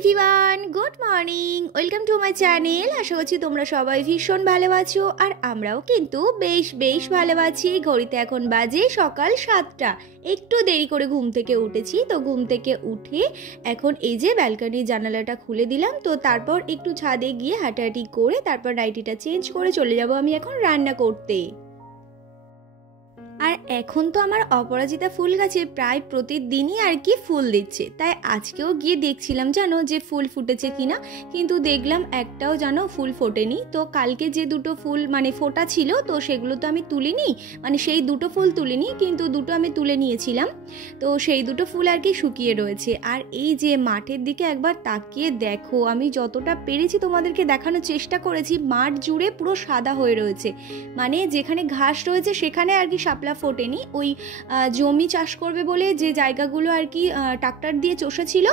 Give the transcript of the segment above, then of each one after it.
Everyone, good morning, welcome to my channel. আশা করছি তোমরা সবাই ভীষণ ভালো আছো আর আমরাও কিন্তু বেশ ভালো আছি। ঘড়িতে এখন বাজে সকাল 7টা। একটু দেরি করে ঘুম থেকে উঠেছি, তো ঘুম থেকে উঠে এখন এই যে ব্যালকনির জানালাটা খুলে দিলাম। তো তারপর একটু ছাদে গিয়ে হাঁটাহাঁটি করে তারপর নাইটিটা চেঞ্জ করে চলে যাব আমি এখন রান্না করতে। আর এখন তো আমার অপরাজিতা ফুল গাছে প্রায় প্রতিদিনই আর কি ফুল দিচ্ছে, তাই আজকেও গিয়ে দেখছিলাম জানো যে ফুল ফুটেছে কিনা, কিন্তু দেখলাম একটাও জানো ফুল ফোটেনি। তো কালকে যে দুটো ফুল মানে ফোটা ছিল তো সেগুলো তো আমি তুলিনি, মানে সেই দুটো ফুল তুলিনি, কিন্তু দুটো আমি তুলে নিয়েছিলাম। তো সেই দুটো ফুল আর কি শুকিয়ে রয়েছে। আর এই যে মাঠের দিকে একবার তাকিয়ে দেখো, আমি যতটা পেরেছি তোমাদেরকে দেখানোর চেষ্টা করেছি, মাঠ জুড়ে পুরো সাদা হয়ে রয়েছে। মানে যেখানে ঘাস রয়েছে সেখানে আর কি শাপলা ফোটেনি, ওই জমি চাষ করবে বলে যে জায়গাগুলো আর কি ট্রাক্টর দিয়ে চষেছিল,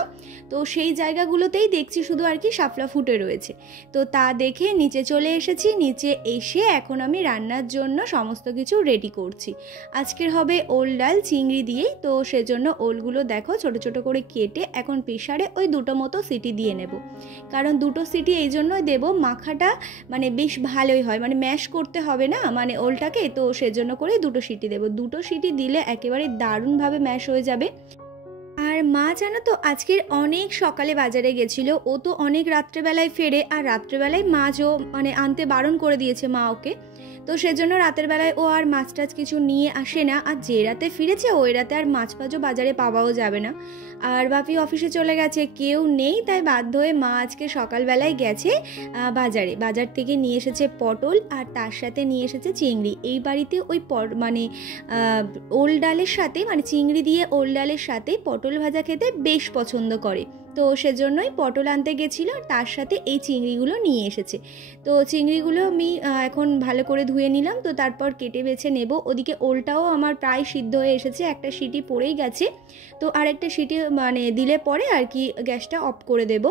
তো সেই জায়গাগুলোতেই দেখছি শুধু আর কি শাপলা ফুটে রয়েছে। তো তা দেখে নিচে চলে এসেছি। নিচে এসে এখন আমি রান্নার জন্য সমস্ত কিছু রেডি করছি। আজকের হবে ওল ডাল চিংড়ি দিয়েই, তো সেজন্য ওলগুলো দেখো ছোট ছোট করে কেটে এখন প্রেসারে ওই দুটো মতো সিটি দিয়ে নেব। কারণ দুটো সিটি এই জন্যই দেবো, মাখাটা মানে বেশ ভালোই হয়, মানে ম্যাশ করতে হবে না মানে ওলটাকে, তো সেজন্য করে দুটো সিটি দেবো। দুটো সিটি দিলে একেবারে দারুণভাবে ম্যাশ হয়ে যাবে। আর মা জানো তো আজকের অনেক সকালে বাজারে গেছিলো, ও তো অনেক রাত্রেবেলায় ফেরে, আর রাত্রেবেলায় মাছও মানে আনতে বারণ করে দিয়েছে মা ওকে। তো সেজন্য রাতের বেলায় ও আর মাছ টাছ কিছু নিয়ে আসে না, আর যে রাতে ফিরেছে ওই রাতে আর মাছ ফাছও বাজারে পাওয়াও যাবে না। আর বাপি অফিসে চলে গেছে, কেউ নেই, তাই বাধ্য হয়ে মা আজকে সকালবেলায় গেছে বাজার থেকে নিয়ে এসেছে পটল আর তার সাথে নিয়ে এসেছে চিংড়ি। এই বাড়িতে ওই মানে ওল ডালের সাথে মানে চিংড়ি দিয়ে ওল ডালের সাথে পটল ভাজা খেতে বেশ পছন্দ করে, তো সেজন্যই পটল আনতে গেছিলো আর তার সাথে এই চিংড়িগুলো নিয়ে এসেছে। তো চিংড়িগুলো আমি এখন ভালো করে ধুয়ে নিলাম, তো তারপর কেটে বেছে নেব। ওদিকে ওলটাও আমার প্রায় সিদ্ধ হয়ে এসেছে, একটা সিটি পড়েই গেছে, তো আরেকটা সিটি মানে দিলে পরে আর কি গ্যাসটা অফ করে দেবো।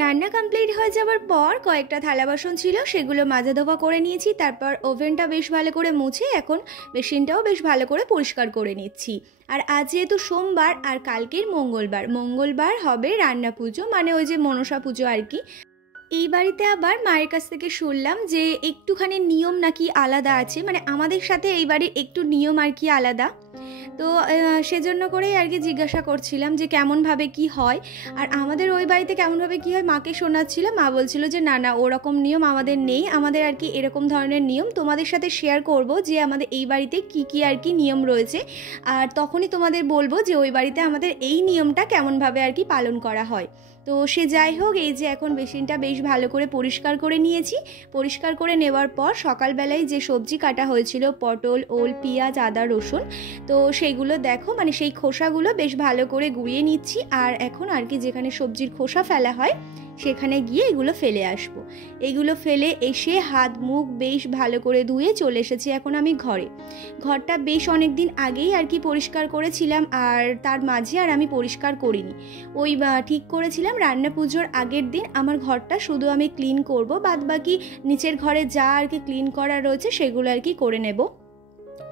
রান্না কমপ্লিট হয়ে যাওয়ার পর কয়েকটা থালা বাসন ছিল, সেগুলো মাজা ধোয়া করে নিয়েছি। তারপর ওভেনটা বেশ ভালো করে মুছে এখন বেসিনটাও বেশ ভালো করে পরিষ্কার করে নিচ্ছি। আর আজ যেহেতু সোমবার আর কালকের মঙ্গলবার হবে রান্না পুজো, মানে ওই যে মনসা পুজো আর কি। এই বাড়িতে আবার মায়ের কাছ থেকে শুনলাম যে একটুখানি নিয়ম নাকি আলাদা আছে, মানে আমাদের সাথে এই বাড়ির একটু নিয়ম আর কি আলাদা। তো সেজন্য করেই আর কি জিজ্ঞাসা করছিলাম যে কেমনভাবে কি হয়, আর আমাদের ওই বাড়িতে কেমনভাবে কি হয় মাকে শোনাচ্ছিলাম। মা বলছিল যে না ওরকম নিয়ম আমাদের নেই, আমাদের আর কি এরকম ধরনের নিয়ম তোমাদের সাথে শেয়ার করব যে আমাদের এই বাড়িতে কি আর কি নিয়ম রয়েছে, আর তখনই তোমাদের বলবো যে ওই বাড়িতে আমাদের এই নিয়মটা কেমনভাবে আর কি পালন করা হয়। তো সে যাই হোক, এই যে এখন বেসিনটা বেশ ভালো করে পরিষ্কার করে নিয়েছি। পরিষ্কার করে নেওয়ার পর সকালবেলায় যে সবজি কাটা হয়েছিল পটল, ওল, পেঁয়াজ, আদা, রসুন, তো সেইগুলো দেখো মানে সেই খোসাগুলো বেশ ভালো করে গুঁড়িয়ে নিচ্ছি। আর এখন আর কি যেখানে সবজির খোসা ফেলা হয় সেখানে গিয়ে এগুলো ফেলে আসবো। এগুলো ফেলে এসে হাত মুখ বেশ ভালো করে ধুয়ে চলে এসেছি এখন আমি ঘরটা বেশ অনেক দিন আগেই আর কি পরিষ্কার করেছিলাম, আর তার মাঝে আর আমি পরিষ্কার করিনি। ওই ঠিক করেছিলাম রান্না পুজোর আগের দিন আমার ঘরটা শুধু আমি ক্লিন করব, বাদ বাকি নিচের ঘরে যা আর কি ক্লিন করা রয়েছে সেগুলো আর কি করে নেব।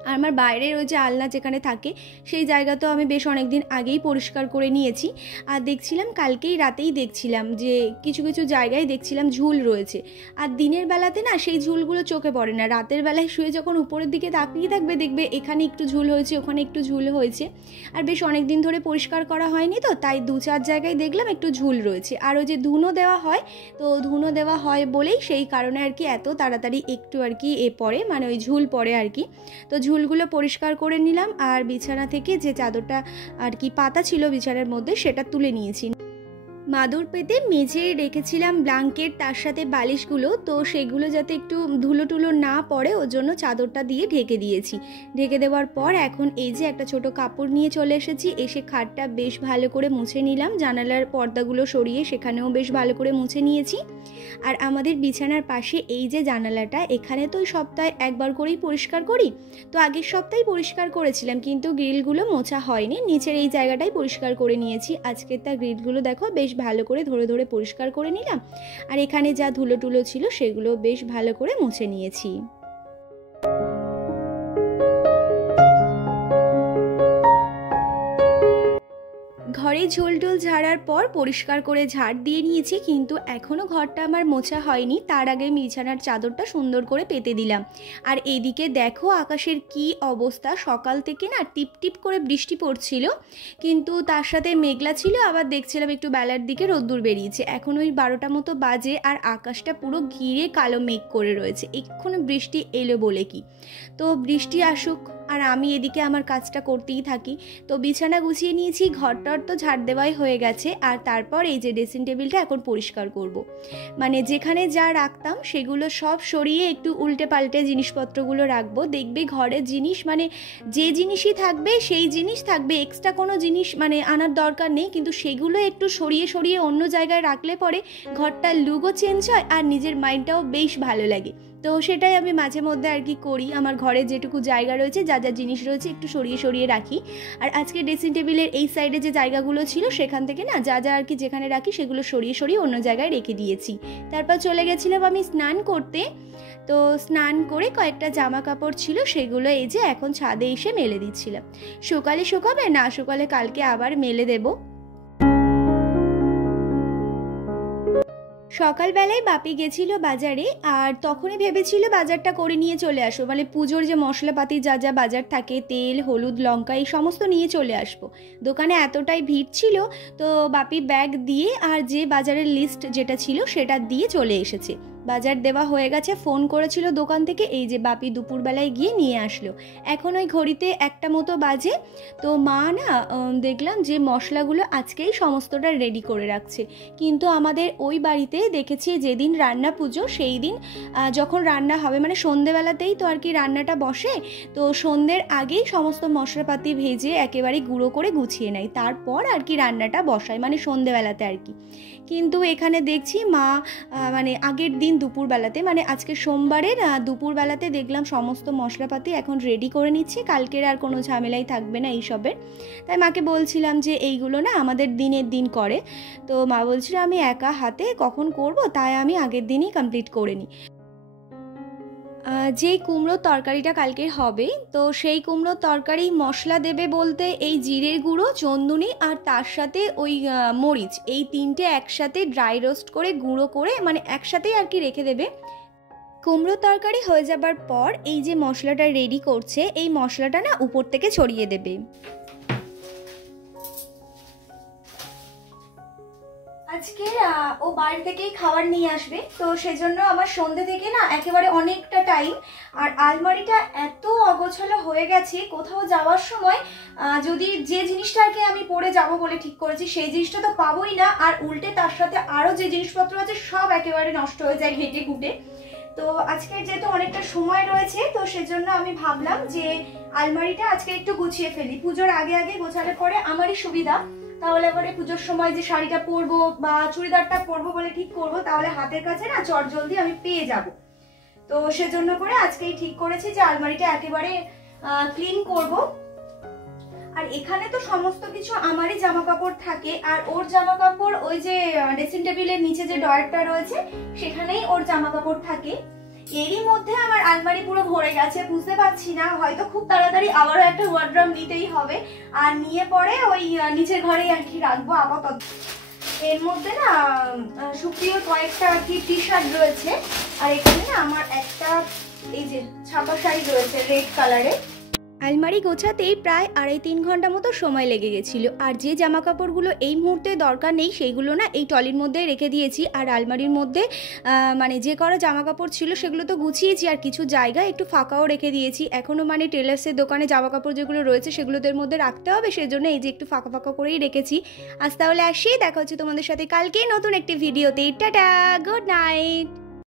আর আমার বাইরের ওই যে আলনা যেখানে থাকে সেই জায়গাতেও আমি বেশ অনেক দিন আগেই পরিষ্কার করে নিয়েছি। আর দেখছিলাম কালকেই রাতেই দেখছিলাম যে কিছু কিছু জায়গায় দেখছিলাম ঝুল রয়েছে, আর দিনের বেলাতে না সেই ঝুলগুলো চোখে পড়ে না, রাতের বেলায় শুয়ে যখন উপরের দিকে তাকিয়ে থাকবে দেখবে এখানে একটু ঝুল হয়েছে ওখানে একটু ঝুল হয়েছে। আর বেশ অনেক দিন ধরে পরিষ্কার করা হয়নি, তো তাই 2-4 জায়গায় দেখলাম একটু ঝুল রয়েছে। আর ওই যে ধুনো দেওয়া হয়, তো ধুনো দেওয়া হয় বলেই সেই কারণে আর কি এত তাড়াতাড়ি একটু আর কি পড়ে, মানে ওই ঝুল পড়ে আর কি। তো ঝুলগুলো পরিষ্কার করে নিলাম, আর বিছানা থেকে যে চাদরটা আর কি পাতা ছিল বিছানার মধ্যে সেটা তুলে নিয়েছি। মাদুর পেতে মেঝে রেখেছিলাম ব্ল্যাঙ্কেট তার সাথে বালিশগুলো, তো সেগুলো যাতে একটু ধুলো টুলো না পড়ে ওর জন্য চাদরটা দিয়ে ঢেকে দিয়েছি। ঢেকে দেওয়ার পর এখন এই যে একটা ছোট কাপড় নিয়ে চলে এসেছি, এসে খাটটা বেশ ভালো করে মুছে নিলাম, জানালার পর্দাগুলো সরিয়ে সেখানেও বেশ ভালো করে মুছে নিয়েছি। আর আমাদের বিছানার পাশে এই যে জানালাটা, এখানে তো ওই সপ্তাহে একবার করেই পরিষ্কার করি, তো আগের সপ্তাহেই পরিষ্কার করেছিলাম কিন্তু গ্রিলগুলো মোছা হয়নি, নিচের এই জায়গাটাই পরিষ্কার করে নিয়েছি। আজকের তার গ্রিলগুলো দেখো বেশ ভালো করে ধরে ধরে পরিষ্কার করে নিলাম, আর এখানে যা ধুলো টুলো ছিল সেগুলো বেশ ভালো করে মুছে নিয়েছি। ঘরে ঝোলটোল ঝাড়ার পর পরিষ্কার করে ঝাড় দিয়ে নিয়েছি, কিন্তু এখনও ঘরটা আমার মোছা হয়নি। তার আগে বিছানার চাদরটা সুন্দর করে পেতে দিলাম। আর এদিকে দেখো আকাশের কি অবস্থা, সকাল থেকে না টিপ টিপ করে বৃষ্টি পড়ছিল, কিন্তু তার সাথে মেঘলা ছিল, আবার দেখছিলাম একটু বেলার দিকে রোদ্দুর বেরিয়েছে। এখন ওই 12টা মতো বাজে আর আকাশটা পুরো ঘিরে কালো মেঘ করে রয়েছে। এক্ষুনি বৃষ্টি এলো বলে কি, তো বৃষ্টি আসুক আর আমি এদিকে আমার কাজটা করতেই থাকি। তো বিছানা গুছিয়ে নিয়েছি, ঘরটার তো ঝাড় দেওয়াই হয়ে গেছে। আর তারপর এই যে ড্রেসিং টেবিলটা এখন পরিষ্কার করব। মানে যেখানে যা রাখতাম সেগুলো সব সরিয়ে একটু উল্টে পাল্টে জিনিসপত্রগুলো রাখবো। দেখবে ঘরের জিনিস মানে যে জিনিসই থাকবে সেই জিনিস থাকবে, এক্সট্রা কোনো জিনিস মানে আনার দরকার নেই, কিন্তু সেগুলো একটু সরিয়ে সরিয়ে অন্য জায়গায় রাখলে পরে ঘরটার লুকও চেঞ্জ হয় আর নিজের মাইন্ডটাও বেশ ভালো লাগে। তো সেটাই আমি মাঝে মধ্যে আর কি করি, আমার ঘরে যেটুকু জায়গা রয়েছে, যা যা জিনিস রয়েছে একটু সরিয়ে সরিয়ে রাখি। আর আজকে ড্রেসিং টেবিলের এই সাইডে যে জায়গাগুলো ছিল সেখান থেকে না যা যা আর কি যেখানে রাখি সেগুলো সরিয়ে সরিয়ে অন্য জায়গায় রেখে দিয়েছি। তারপর চলে গেছিলাম আমি স্নান করতে। তো স্নান করে কয়েকটা জামা কাপড় ছিল সেগুলো এই যে এখন ছাদে এসে মেলে দিচ্ছিলাম। সকালে শুকাবে না, সকালে কালকে আবার মেলে দেবো। সকালবেলায় বাপি গেছিল বাজারে, আর তখনই ভেবেছিল বাজারটা করে নিয়ে চলে আসবো, মানে পুজোর যে মশলাপাতি যা যা বাজার থাকে, তেল হলুদ লঙ্কা এই সমস্ত নিয়ে চলে আসবো। দোকানে এতটাই ভিড় ছিল, তো বাপি ব্যাগ দিয়ে আর যে বাজারের লিস্ট যেটা ছিল সেটা দিয়ে চলে এসেছে। বাজার দেওয়া হয়ে গেছে, ফোন করেছিল দোকান থেকে, এই যে বাপি দুপুরবেলায় গিয়ে নিয়ে আসলো। এখন ওই ঘড়িতে 1টা মতো বাজে। তো মা না দেখলাম যে মশলাগুলো আজকেই সমস্তটা রেডি করে রাখছে, কিন্তু আমাদের ওই বাড়িতে দেখেছি যেদিন রান্না পুজো সেই দিন যখন রান্না হবে মানে সন্ধেবেলাতেই তো আর কি রান্নাটা বসে, তো সন্ধ্যের আগেই সমস্ত মশলাপাতি ভেজে একেবারে গুঁড়ো করে গুছিয়ে নেয়, তারপর আর কি রান্নাটা বসায় মানে সন্ধেবেলাতে আর কি। কিন্তু এখানে দেখছি মা মানে আগের দিন দুপুরবেলাতে মানে আজকে সোমবারের দুপুরবেলাতে দেখলাম সমস্ত মশলাপাতি এখন রেডি করে নিচ্ছে, কালকের আর কোনো ঝামেলাই থাকবে না এইসবের। তাই মাকে বলছিলাম যে এইগুলো না আমাদের দিনের দিন করে, তো মা বলছিল আমি একা হাতে কখন করব, তাই আমি আগের দিনই কমপ্লিট করে নিই। যেই কুমড়োর তরকারিটা কালকে হবে, তো সেই কুমড়োর তরকারি মশলা দেবে বলতে এই জিরের গুঁড়ো, চন্দুনি আর তার সাথে ওই মরিচ, এই 3টে একসাথে ড্রাই রোস্ট করে গুঁড়ো করে মানে একসাথেই আর কি রেখে দেবে। কুমড়ো তরকারি হয়ে যাবার পর এই যে মশলাটা রেডি করছে, এই মশলাটা না উপর থেকে ছড়িয়ে দেবে। আজকে ও বাড়ি থেকেই খাবার নিয়ে আসবে, তো সেজন্য আমার সন্ধ্যে থেকে না একেবারে অনেকটা টাইম। আর আলমারিটা এত অগোছালো হয়ে গেছে, কোথাও যাওয়ার সময় যদি যে জিনিসটাকে আমি পরে যাব বলে ঠিক করেছি সেই জিনিসটা তো পাবোই না, আর উল্টে তার সাথে আরও যে জিনিসপত্র আছে সব একেবারে নষ্ট হয়ে যায় ঘেটে ঘুটে। তো আজকে যেহেতু অনেকটা সময় রয়েছে, তো সেজন্য আমি ভাবলাম যে আলমারিটা আজকে একটু গুছিয়ে ফেলি, পুজোর আগে আগে গোছালে পরে আমারই সুবিধা। তাহলে পরে পুজোর সময় যে শাড়িটা পরবো বা চুড়িদারটা পরবো বলে ঠিক করবো, তাহলে হাতের কাছে না চট জলদি আমি পেয়ে যাব। তো সেজন্য করে আজকেই ঠিক করেছি যে আলমারিটা একেবারে ক্লিন করব। আর এখানে তো সমস্ত কিছু আমারই জামা কাপড় থাকে, আর ওর জামা কাপড় ওই যে ড্রেসিং টেবিলের নিচে যে ড্রয়ারটা রয়েছে সেখানেই ওর জামা কাপড় থাকে। এরই মধ্যে আমার আলমারি পুরো ভরে গেছে, বুঝতে পারছি না, হয়তো খুব তাড়াতাড়ি আবারও একটা ওয়ার্ড্রোব নিতেই হবে, আর নিয়ে পরে ওই নিচের ঘরেই আর কি রাখবো আপাতত। এর মধ্যে না সুপ্রিয়র কয়েকটা আর কি টি শার্ট রয়েছে, আর এখানে না আমার একটা এই যে ছাপা শাড়ি রয়েছে রেড কালারের। আলমারি গোছাতেই প্রায় 2.5-3 ঘন্টা মতো সময় লেগে গেছিলো। আর যে জামা কাপড়গুলো এই মুহূর্তে দরকার নেই সেইগুলো না এই টলির মধ্যে রেখে দিয়েছি, আর আলমারির মধ্যে মানে যে করা জামা কাপড় ছিল সেগুলো তো গুছিয়েছি, আর কিছু জায়গা একটু ফাঁকাও রেখে দিয়েছি। এখনও মানে টেলার্সের দোকানে জামা কাপড় যেগুলো রয়েছে সেগুলোদের মধ্যে রাখতে হবে, সেজন্য এই যে একটু ফাঁকা ফাঁকা করেই রেখেছি। আজ তাহলে আসি, দেখা হচ্ছে তোমাদের সাথে কালকে নতুন একটি ভিডিওতে। Tata, good night.